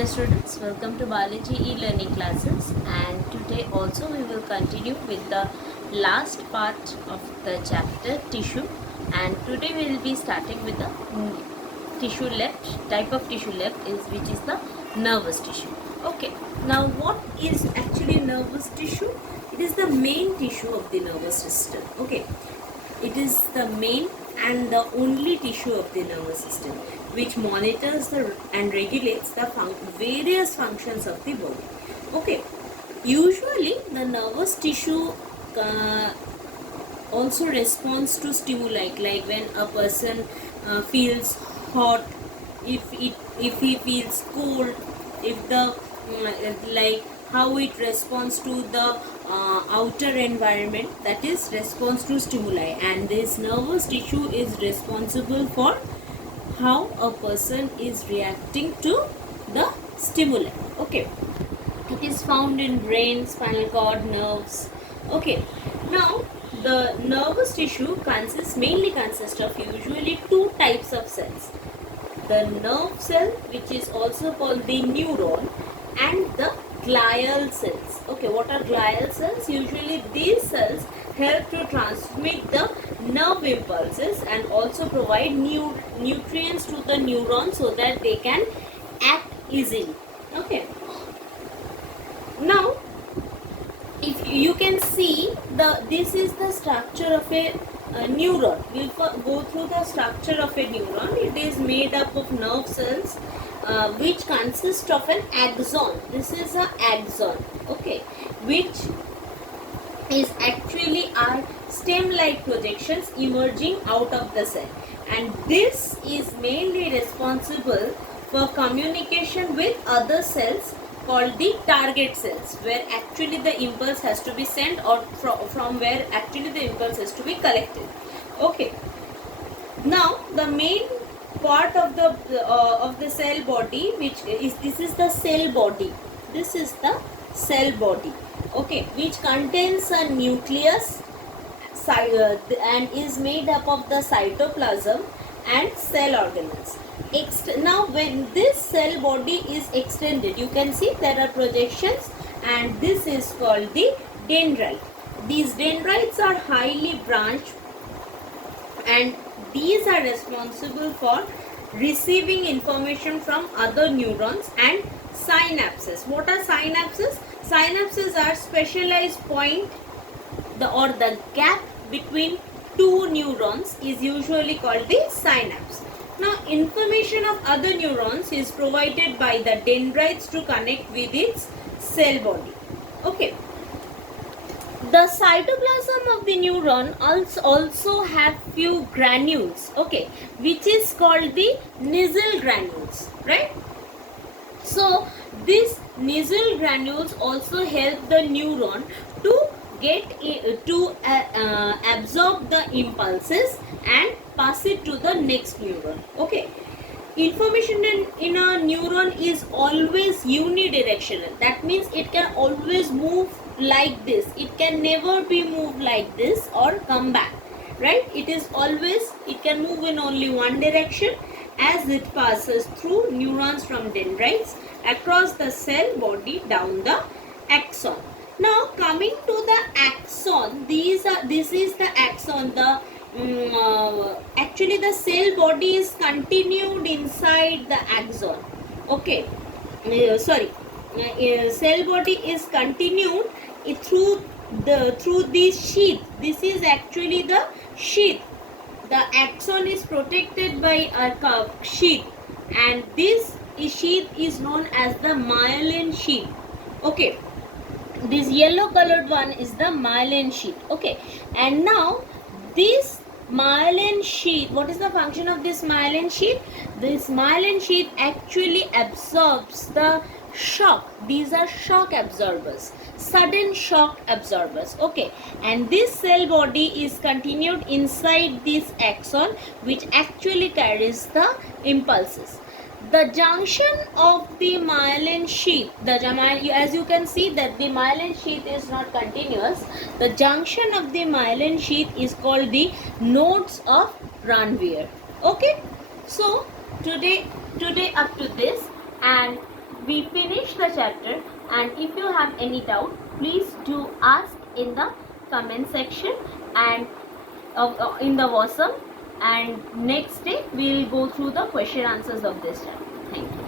Hello students, welcome to biology e-learning classes, and today also we will continue with the last part of the chapter tissue, and today we will be starting with the tissue left, type of tissue left is which is the nervous tissue. Okay, now what is actually nervous tissue? It is the main tissue of the nervous system. Okay, it is the main and the only tissue of the nervous system which monitors and regulates the various functions of the body. Okay, usually the nervous tissue also responds to stimuli, like when a person feels hot, if he feels cold, if the like how it responds to the outer environment, that is response to stimuli, and this nervous tissue is responsible for how a person is reacting to the stimuli. Okay, it is found in brain, spinal cord, nerves. Okay, now the nervous tissue mainly consists of usually two types of cells: the nerve cell, which is also called the neuron, and the glial cells. Okay, what are glial cells? Usually these cells help to transmit the nerve impulses and also provide nutrients to the neurons so that they can act easily. Okay, now if you can see, this is the structure of a neuron. We'll go through the structure of a neuron. It is made up of nerve cells which consist of an axon. This is an axon, okay, which is actually our stem-like projections emerging out of the cell, and this is mainly responsible for communication with other cells called the target cells, where actually the impulse has to be sent, or from where actually the impulse has to be collected. Okay, now the main part of the cell body, which is this is the cell body. This is the cell body. Okay, which contains a nucleus and is made up of the cytoplasm and cell organelles. Now when this cell body is extended, you can see there are projections, and this is called the dendrite. These dendrites are highly branched, and these are responsible for receiving information from other neurons and synapses. What are synapses? Synapses are specialized point, the gap between two neurons is usually called the synapse. Now information of other neurons is provided by the dendrites to connect with its cell body. Okay, the cytoplasm of the neuron also have few granules, okay, which is called the Nissl granules, right? So these Nissl granules also help the neuron to absorb the impulses and pass it to the next neuron. Okay, information in a neuron is always unidirectional. That means it can always move like this. It can never be moved like this or come back, right? It can move in only one direction as it passes through neurons from dendrites across the cell body down the axon. Now coming to the axon, this is the axon. Actually the cell body is continued inside the axon. Okay, cell body is continued through this sheath. This is actually the sheath. The axon is protected by a sheath, and this sheath is known as the myelin sheath. Okay, this yellow colored one is the myelin sheath. Okay, and now this myelin sheath, what is the function of this myelin sheath? This myelin sheath actually absorbs the shock. These are shock absorbers, sudden shock absorbers. Okay, and this cell body is continued inside this axon, which actually carries the impulses. The junction of the myelin sheath, as you can see that the myelin sheath is not continuous. The junction of the myelin sheath is called the nodes of Ranvier. Okay, so today up to this, and we finish the chapter, and if you have any doubt, please do ask in the comment section and in the WhatsApp, and next day we will go through the question answers of this chapter. Thank you.